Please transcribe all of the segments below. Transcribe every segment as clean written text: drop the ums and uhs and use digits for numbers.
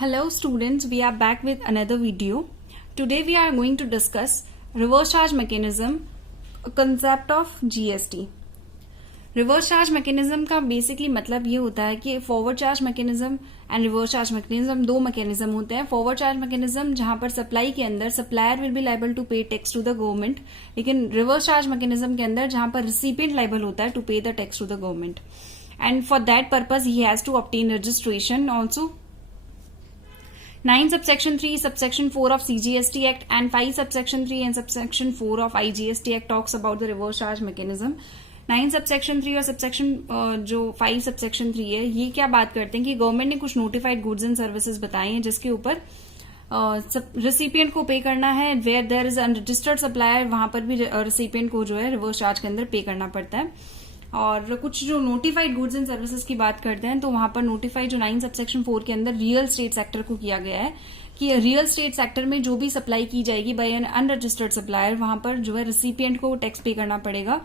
Hello students, we are back with another video. Today we are going to discuss reverse charge mechanism, a concept of GST. Reverse charge mechanism का basically मतलब ये होता है कि forward charge mechanism and reverse charge mechanism दो mechanism होते हैं. Forward charge mechanism जहां पर सप्लाई के अंदर supplier will be liable to pay tax to the government, लेकिन रिवर्स चार्ज मैकेनिज्म के अंदर जहां पर रिसिपिएंट लाइबल होता है to pay the tax to the government. And for that purpose he has to obtain registration also. 9 subsection 3 subsection 4 of CGST Act and 5 subsection 3 and subsection 4 of IGST Act talks about the reverse charge mechanism. 9 subsection 3 और subsection जो 5 subsection 3 है ये क्या बात करते हैं कि government ने कुछ नोटिफाइड गुड्स एंड सर्विसेज बताए हैं जिसके ऊपर रिसिपिएंट को पे करना है. Where there is unregistered supplier वहां पर भी रिसिपिएंट को जो है रिवर्स चार्ज के अंदर पे करना पड़ता है. और कुछ जो नोटिफाइड गुड्स एंड सर्विसेज की बात करते हैं तो वहां पर नोटिफाइड जो 9 सबसेक्शन 4 के अंदर रियल स्टेट सेक्टर को किया गया है कि रियल स्टेट सेक्टर में जो भी सप्लाई की जाएगी बाय एन अनरजिस्टर्ड सप्लायर वहां पर जो है रिसिपिएंट को टैक्स पे करना पड़ेगा.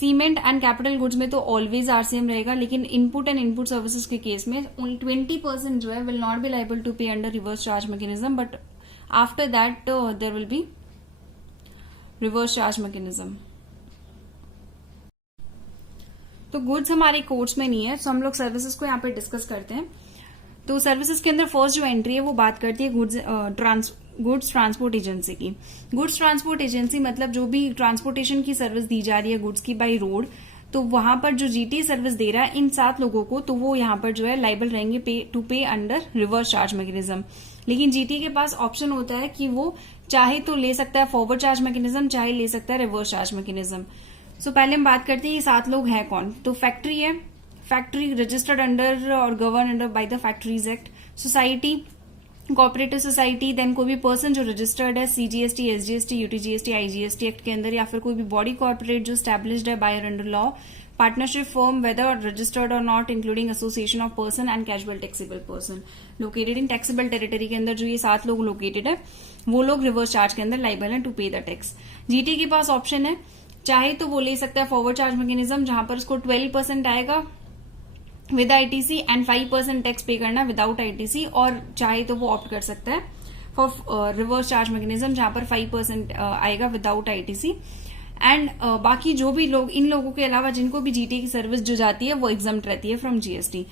सीमेंट एंड कैपिटल गुड्स में तो ऑलवेज आरसीएम रहेगा, लेकिन इनपुट एंड इनपुट सर्विसेज के केस में ओनली 20% जो है will not be liable to pay under reverse charge mechanism, but after that there will be reverse charge mechanism. तो goods हमारे कोर्स में नहीं है तो हम लोग सर्विसेज को यहाँ पे डिस्कस करते हैं. तो सर्विसेज के अंदर फर्स्ट जो एंट्री है वो बात करती है गुड्स ट्रांसपोर्ट एजेंसी की. गुड्स ट्रांसपोर्ट एजेंसी मतलब जो भी ट्रांसपोर्टेशन की सर्विस दी जा रही है गुड्स की बाय रोड, तो वहां पर जो जीटी सर्विस दे रहा है इन 7 लोगों को, तो वो यहाँ पर जो है लाइबल रहेंगे to pay under reverse charge mechanism. लेकिन जीटी के पास ऑप्शन होता है कि वो चाहे तो ले सकता है फॉरवर्ड चार्ज मैकेनिज्म, चाहे ले सकता है रिवर्स चार्ज मैकेनिज्म. सो पहले हम बात करते हैं ये 7 लोग हैं कौन. तो फैक्ट्री है, factory registered under or govern under by the factories act. Society, cooperative society, then कोई भी पर्सन जो रजिस्टर्ड है CGST, SGST, UTGST, IGST act के अंदर, या फिर कोई भी बॉडी कॉर्पोरेट जो स्टैब्लिश्ड है by under law. Partnership firm whether registered or not including association of person and casual taxable person located in taxable territory के अंदर जो ये 7 लोग लोकेटेड है वो लोग रिवर्स चार्ज के अंदर लाइबल है to pay the tax. GT के पास ऑप्शन है, चाहे तो वो ले सकता है फॉरवर्ड चार्ज मैकेनिज्म जहां पर उसको 12% आएगा with ITC and 5% tax pay करना विदाउट आईटीसी, और चाहे तो वो ऑप्ट कर सकता है फॉर रिवर्स चार्ज मैकेनिज्म जहां पर 5% आएगा विदाउट आईटीसी. एंड बाकी जो भी लोग इन लोगों के अलावा जिनको भी जीटी की सर्विस जो जाती है वो एग्जम्प्ट रहती है फ्रॉम जीएसटी.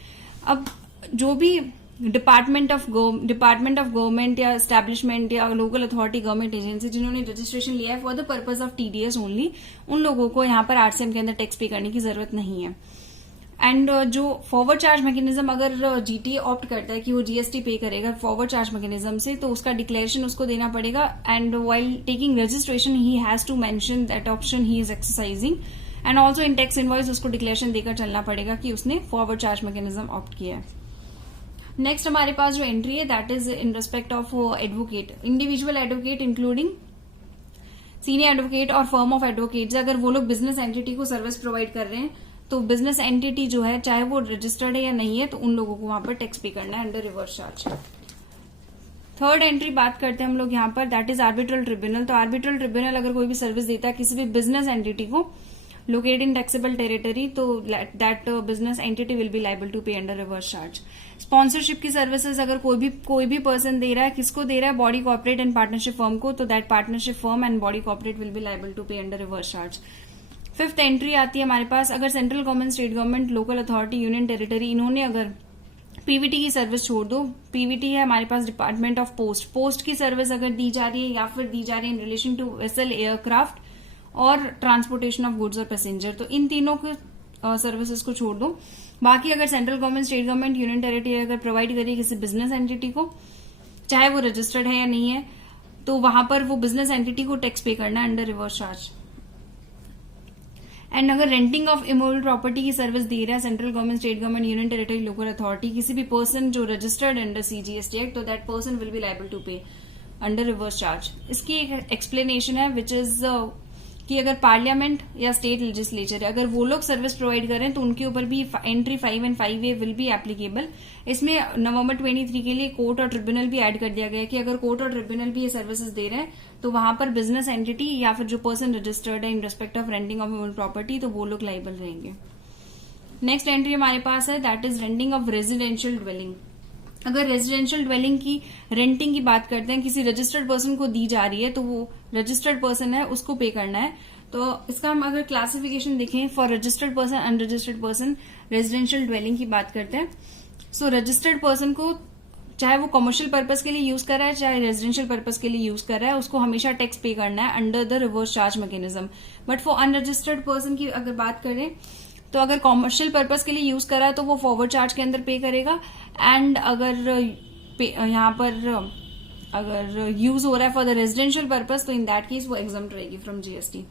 अब जो भी डिपार्टमेंट ऑफ गवर्नमेंट या एस्टैब्लिशमेंट या लोकल अथॉरिटी गवर्नमेंट एजेंसी जिन्होंने रजिस्ट्रेशन लिया है for the purpose of TDS only, उन लोगों को यहाँ पर आरसीएम के अंदर टैक्स पे करने की जरूरत नहीं है. एंड जो फॉरवर्ड चार्ज मैकेनिज्म अगर जीटी ऑप्ट करता है कि वो जीएसटी पे करेगा फॉरवर्ड चार्ज मैकेनिज्म से, तो उसका डिक्लेरेशन उसको देना पड़ेगा. And while taking registration he has to mention that option he is exercising, and also in tax invoice उसको डिक्लेरेशन देकर चलना पड़ेगा कि उसने फॉरवर्ड चार्ज मैकेनिज्म ऑप्ट किया है. नेक्स्ट हमारे पास जो एंट्री है that is in respect of advocate, individual advocate including senior advocate और फर्म ऑफ एडवोकेट्स. अगर वो लोग बिजनेस एंटिटी को सर्विस प्रोवाइड कर रहे हैं तो बिजनेस एंटिटी जो है चाहे वो रजिस्टर्ड है या नहीं है तो उन लोगों को वहां पर टैक्स पे करना है under reverse charge. Third entry बात करते हैं हम लोग यहाँ पर दैट इज आर्बिट्रल ट्रिब्यूनल. तो आर्बिट्रल ट्रिब्यूनल अगर कोई भी सर्विस देता है किसी भी बिजनेस एंटिटी को लोकेटेड इन टैक्सेबल टेरिटरी, तो that business entity will be liable to pay under reverse charge. Sponsorship की सर्विसेज अगर कोई भी पर्सन दे रहा है, किसको दे रहा है, body corporate and partnership firm को, तो that partnership firm and body corporate will be liable to pay under reverse charge. Fifth entry आती है हमारे पास, अगर central government, state government, local authority, union territory इन्होंने अगर पीवीटी की सर्विस छोड़ दो. पीवीटी है हमारे पास डिपार्टमेंट ऑफ पोस्ट की सर्विस अगर दी जा रही है या फिर दी जा रही है in relation to vessel, aircraft और ट्रांसपोर्टेशन ऑफ गुड्स और पैसेंजर, तो इन तीनों के सर्विसेज को छोड़ दो. बाकी अगर central government, state government, union territory अगर प्रोवाइड करिए किसी बिजनेस एंटिटी को, चाहे वो रजिस्टर्ड है या नहीं है, तो वहां पर वो बिजनेस एंटिटी को टैक्स पे करना है अंडर रिवर्स चार्ज. एंड अगर रेंटिंग ऑफ इमूवेबल प्रॉपर्टी की सर्विस दे रहा है central government, state government, union territory, local authority, किसी भी पर्सन जो रजिस्टर्ड अंडर सीजीएसटी एक्ट, तो that person will be liable to pay under reverse charge. इसकी एक एक्सप्लेनेशन है विच इज कि अगर पार्लियामेंट या स्टेट लेजिस्लेचर है अगर वो लोग सर्विस प्रोवाइड करें तो उनके ऊपर भी entry 5 and 5A will be applicable. इसमें नवंबर 23 के लिए कोर्ट और ट्रिब्यूनल भी ऐड कर दिया गया है कि अगर कोर्ट और ट्रिब्यूनल भी ये सर्विसेज दे रहे हैं तो वहां पर बिजनेस एंटिटी या फिर जो पर्सन रजिस्टर्ड है in respect of renting of property तो वो लोग लाइबल रहेंगे. नेक्स्ट एंट्री हमारे पास है that is renting of residential dwelling. अगर रेजिडेंशियल ड्वेलिंग की रेंटिंग की बात करते हैं, किसी रजिस्टर्ड पर्सन को दी जा रही है, तो वो रजिस्टर्ड पर्सन है, उसको पे करना है। तो इसका हम अगर क्लासिफिकेशन देखें for registered person, unregistered person, residential dwelling की बात करते हैं। सो रजिस्टर्ड पर्सन को चाहे वो कमर्शियल पर्पस के लिए यूज कर रहा है, चाहे रेजिडेंशियल पर्पस के लिए यूज कर रहा है, उसको हमेशा टैक्स पे करना है under the reverse charge mechanism. But for unregistered person की अगर बात करें, तो अगर कॉमर्शियल पर्पस के लिए यूज कर रहा है तो वो फॉरवर्ड चार्ज के अंदर पे करेगा, एंड अगर यहाँ पर अगर यूज हो रहा है फॉर द रेजिडेंशियल पर्पस, तो इन दैट केस वो एग्जम्प्ट रहेगी फ्रॉम जीएसटी।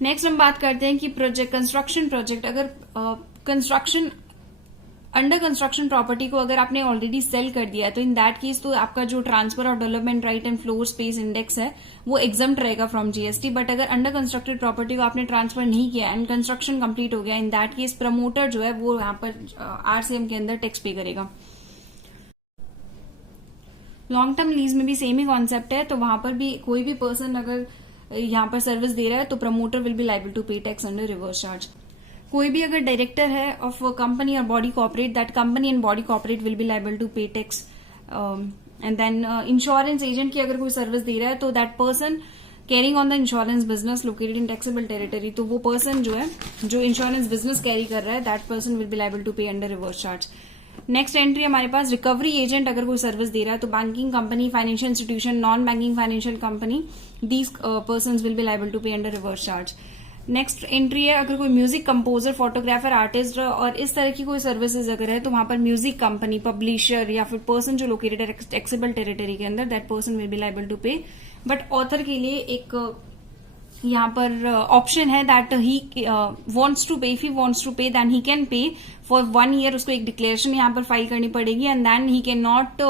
नेक्स्ट हम बात करते हैं कि प्रोजेक्ट, कंस्ट्रक्शन प्रोजेक्ट, अगर कंस्ट्रक्शन अंडर कंस्ट्रक्शन प्रॉपर्टी को अगर आपने ऑलरेडी सेल कर दिया है, तो इन दैट केस तो आपका जो transfer of development right and floor space index है वो एग्जम्प्ट रहेगा फ्रॉम जीएसटी। बट अगर अंडर कंस्ट्रक्टेड प्रॉपर्टी को आपने ट्रांसफर नहीं किया एंड कंस्ट्रक्शन कंप्लीट हो गया, इन दैट केस प्रमोटर जो है वो यहाँ पर आरसीएम के अंदर टैक्स पे करेगा। लॉन्ग टर्म लीज में भी सेम ही कॉन्सेप्ट है, तो वहां पर भी कोई भी पर्सन अगर यहाँ पर सर्विस दे रहा है तो promoter will be liable to pay tax under reverse charge. कोई भी अगर डायरेक्टर है ऑफ कंपनी और body corporate, that company and body corporate will be liable to pay tax. And then insurance agent की अगर कोई सर्विस दे रहा है, तो that person carrying on the insurance business located in taxable territory, तो वो पर्सन जो है जो इंश्योरेंस बिजनेस कैरी कर रहा है, that person will be liable to pay under reverse charge. Next entry हमारे पास रिकवरी एजेंट अगर कोई सर्विस दे रहा है, तो banking company, financial institution, non banking financial company, these persons will be liable to pay under reverse charge. Next entry है अगर कोई म्यूजिक कंपोजर, फोटोग्राफर, आर्टिस्ट और इस तरह की कोई सर्विसेज अगर है, तो वहां पर म्यूजिक कंपनी, पब्लिशर या फिर पर्सन जो लोकेटेड है टैक्सेबल टेरिटरी के अंदर, that person will be liable to pay. But author के लिए एक यहाँ पर ऑप्शन है that he wants to pay, if he wants to pay then he can pay for 1 year. उसको एक डिक्लेरेशन यहाँ पर फाइल करनी पड़ेगी and then he can not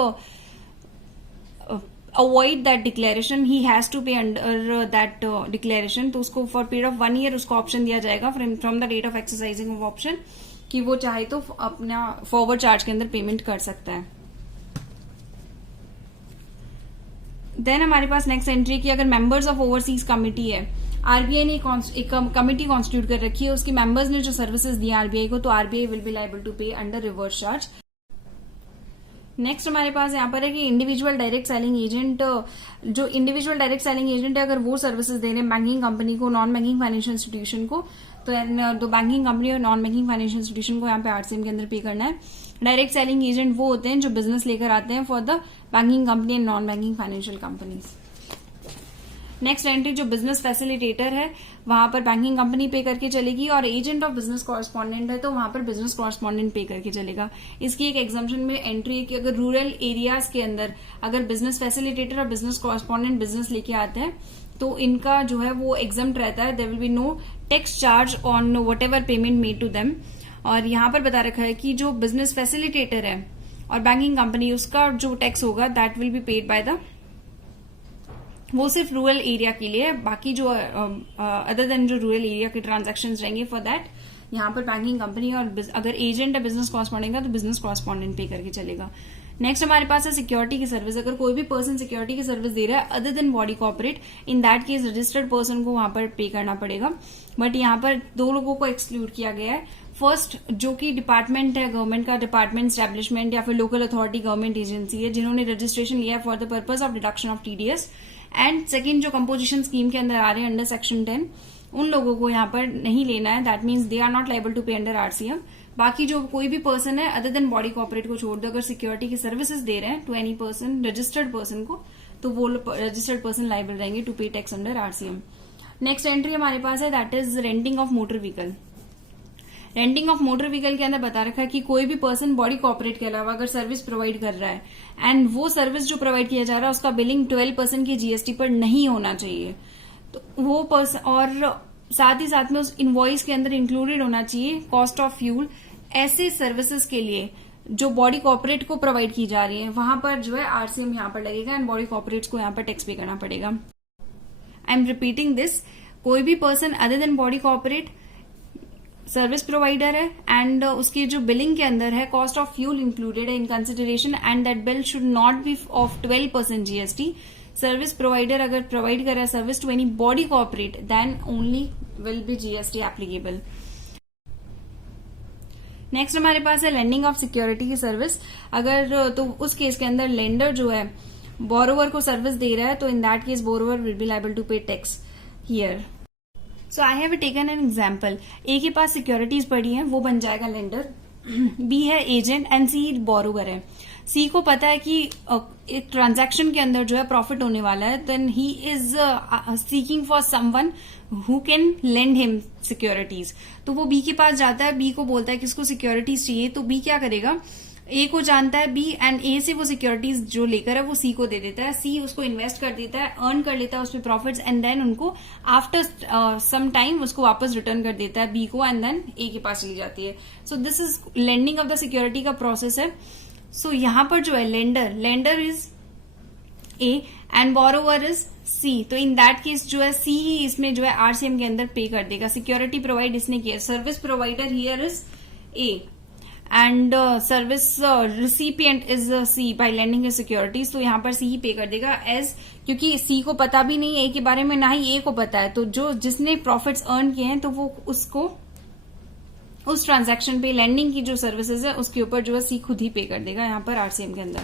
avoid that declaration, he has to pay under that declaration. तो उसको for period of 1 year उसको option दिया जाएगा from the date of exercising of option, कि वो चाहे तो अपना फॉरवर्ड चार्ज के अंदर पेमेंट कर सकता है। देन हमारे पास नेक्स्ट एंट्री की अगर मेंबर्स ऑफ ओवरसीज कमिटी है, आरबीआई ने एक कमिटी कॉन्स्टिट्यूट कर रखी है, उसके मेंबर्स ने जो सर्विसेज दी आरबीआई को, तो RBI will be liable to pay under reverse charge. Next हमारे पास यहाँ पर है कि इंडिविजुअल डायरेक्ट सेलिंग एजेंट, जो इंडिविजुअल डायरेक्ट सेलिंग एजेंट है अगर वो सर्विसेज दे रहे हैं बैंकिंग कंपनी को, नॉन बैंकिंग फाइनेंशियल इंस्टीट्यूशन को, तो बैंकिंग कंपनी और नॉन बैंकिंग फाइनेंशियल इंस्टीट्यूशन को यहाँ पे आरसीएम के अंदर पे करना है। डायरेक्ट सेलिंग एजेंट वो होते हैं जो बिजनेस लेकर आते हैं for the banking company and non banking financial companies. Next entry जो बिजनेस फैसिलिटेटर है, वहां पर बैंकिंग कंपनी पे करके चलेगी, और एजेंट ऑफ बिजनेस कॉरेस्पॉन्डेंट है तो वहां पर बिजनेस कॉरेस्पॉन्डेंट पे करके चलेगा। इसकी एक एग्जाम्पशन में एंट्री है कि अगर रूरल एरियाज के अंदर अगर बिजनेस फैसिलिटेटर और बिजनेस कॉरेस्पॉन्डेंट बिजनेस लेके आते हैं, तो इनका जो है वो एग्जम्प्ट रहता है, there will be no tax charge on whatever payment made to them. और यहाँ पर बता रखा है कि जो बिजनेस फैसिलिटेटर है और बैंकिंग कंपनी, उसका जो टैक्स होगा that will be paid by the, वो सिर्फ रूरल एरिया के लिए, बाकी जो अदर देन जो रूरल एरिया के ट्रांजैक्शंस रहेंगे फॉर दैट यहाँ पर बैंकिंग कंपनी और अगर एजेंट है बिजनेस कॉरेस्पॉन्डेंट का तो बिजनेस कॉरेस्पॉन्डेंट पे करके चलेगा। नेक्स्ट हमारे पास है सिक्योरिटी की सर्विस, अगर कोई भी पर्सन सिक्योरिटी की सर्विस दे रहा है other than body corporate, in that case registered person को वहां पर पे करना पड़ेगा। बट यहाँ पर 2 लोगों को एक्सक्लूड किया गया है। फर्स्ट जो कि डिपार्टमेंट है, गवर्नमेंट का डिपार्टमेंट, एस्टेब्लिशमेंट या फिर लोकल अथॉरिटी गवर्नमेंट एजेंसी है जिन्होंने रजिस्ट्रेशन लिया है for the purpose of deduction of TDS. And second जो कंपोजिशन स्कीम के अंदर आ रहे हैं अंडर सेक्शन 10, उन लोगों को यहाँ पर नहीं लेना है, that means they are not liable to pay under RCM. बाकी जो कोई भी पर्सन है अदर देन बॉडी कॉर्पोरेट को छोड़ दो, अगर सिक्योरिटी की सर्विसेज दे रहे हैं to any person, registered person को, तो वो रजिस्टर्ड पर्सन लायबल रहेंगे to pay tax under RCM. Next entry हमारे पास है that is renting of motor vehicle. Renting of motor vehicle के अंदर बता रखा है कि कोई भी पर्सन बॉडी कॉर्पोरेट के अलावा अगर सर्विस प्रोवाइड कर रहा है एंड वो सर्विस जो प्रोवाइड किया जा रहा है उसका बिलिंग 12% की जीएसटी पर नहीं होना चाहिए, तो वो पर्सन, और साथ ही साथ में उस इनवॉइस के अंदर इंक्लूडेड होना चाहिए कॉस्ट ऑफ फ्यूल। ऐसे सर्विसेज के लिए जो बॉडी कॉर्पोरेट को प्रोवाइड की जा रही है वहां पर जो है आरसीएम यहाँ पर लगेगा एंड बॉडी कॉर्पोरेट्स को यहाँ पर टैक्स पे करना पड़ेगा। आई एम रिपीटिंग दिस, कोई भी person other than body corporate service provider है एंड उसकी जो बिलिंग के अंदर है कॉस्ट ऑफ फ्यूल इंक्लूडेड है in consideration and that bill should not be of 12% GST. Service provider अगर प्रोवाइड कर रहा है service to any body corporate then only will be GST applicable. Next हमारे पास है लेंडिंग ऑफ सिक्योरिटी की service. अगर तो उस केस के अंदर लेंडर जो है बोरोवर को सर्विस दे रहा है, तो in that case borrower will be liable to pay tax here. So I have taken an example. A के पास सिक्योरिटीज पड़ी हैं, वो बन जाएगा लेंडर, बी है एजेंट एंड सी बोरोवर है। सी को पता है कि एक ट्रांजैक्शन के अंदर जो है प्रॉफिट होने वाला है, then he is seeking for someone who can lend him securities. तो वो बी के पास जाता है, बी को बोलता है कि इसको सिक्योरिटीज चाहिए, तो बी क्या करेगा, ए को जानता है बी एंड ए से वो सिक्योरिटीज जो लेकर है वो सी को दे देता है। सी उसको इन्वेस्ट कर देता है, अर्न कर लेता है उसमें प्रॉफिट्स एंड देन उनको आफ्टर सम टाइम उसको वापस रिटर्न कर देता है बी को, एंड देन ए के पास चली जाती है। So this is lending of the security का प्रोसेस है। सो यहां पर जो है lender is A and borrower is C. तो इन दैट केस जो है सी ही इसमें जो है आरसीएम के अंदर पे कर देगा। सिक्योरिटी प्रोवाइड इसने किया, service provider here is A and service recipient is C by lending his securities. तो यहां पर सी ही पे कर देगा एज, क्योंकि सी को पता भी नहीं ए के बारे में, ना ही ए को पता है। तो जो जिसने प्रॉफिट्स अर्न किए हैं तो वो उसको उस ट्रांजैक्शन पे लेंडिंग की जो सर्विसेज है उसके ऊपर जो है सी खुद ही पे कर देगा यहां पर आरसीएम के अंदर।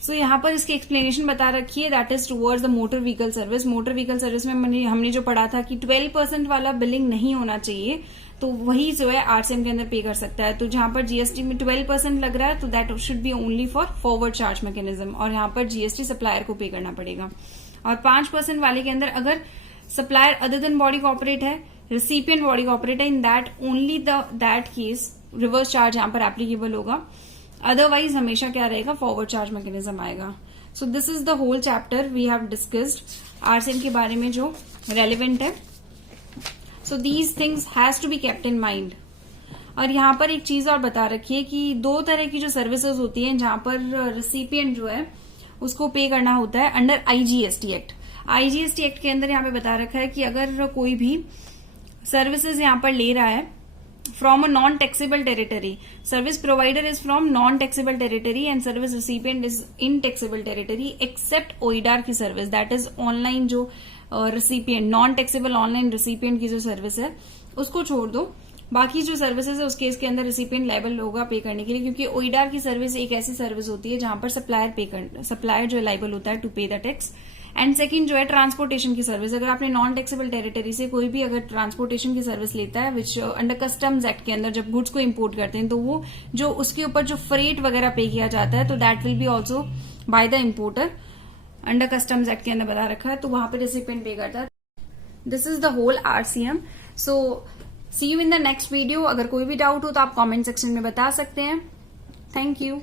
सो यहाँ पर इसकी एक्सप्लेनेशन बता रखी है, that is towards the motor vehicle service. Motor vehicle service में हमने जो पढ़ा था कि 12% वाला बिलिंग नहीं होना चाहिए, तो वही जो है आरसीएम के अंदर पे कर सकता है। तो जहां पर जीएसटी में 12% लग रहा है तो that should be only for forward charge mechanism, और यहाँ पर जीएसटी सप्लायर को पे करना पड़ेगा। और 5% वाले के अंदर अगर supplier other than body corporate है, रिसिपिएंट बॉडी कॉर्पोरेट है, in that only that case reverse charge यहाँ पर एप्लीकेबल होगा। अदरवाइज हमेशा क्या रहेगा, फॉरवर्ड चार्ज मैकेनिज्म आएगा। So this is the whole chapter we have discussed RCM के बारे में जो रेलिवेंट है। So these things has to be kept in mind. और यहाँ पर एक चीज और बता रखी है कि 2 तरह की जो सर्विसेज होती हैं जहां पर रिसिपिएंट जो है उसको पे करना होता है under IGST act. IGST act के अंदर यहाँ पे बता रखा है कि अगर कोई भी सर्विसेज यहाँ पर ले रहा है from a non-taxable territory, service provider is from non-taxable territory and service recipient is in taxable territory except OIDAR की सर्विस, that is ऑनलाइन जो recipient non-taxable ऑनलाइन recipient की जो सर्विस है उसको छोड़ दो। बाकी जो सर्विसेज है उस केस के अंदर रिसिपिएंट लायबल होगा पे करने के लिए, क्योंकि ओइडार की सर्विस एक ऐसी सर्विस होती है जहां पर सप्लायर जो लायबल होता है to pay the tax. And second जो है ट्रांसपोर्टेशन की सर्विस। अगर आपने नॉन टैक्सेबल टेरिटरी से कोई भी अगर ट्रांसपोर्टेशन की सर्विस लेता है विच अंडर कस्टम्स एक्ट के अंदर जब गुड्स को इम्पोर्ट करते हैं, तो वो जो उसके ऊपर जो फ्रेट वगैरह पे किया जाता है तो that will be also by the importer, under customs act के अंदर बता रखा है, तो वहां पर रिसिपिएंट पे करता है। This is the whole RCM. So see you in the next video. अगर कोई भी डाउट हो तो आप कमेंट सेक्शन में बता सकते हैं। Thank you.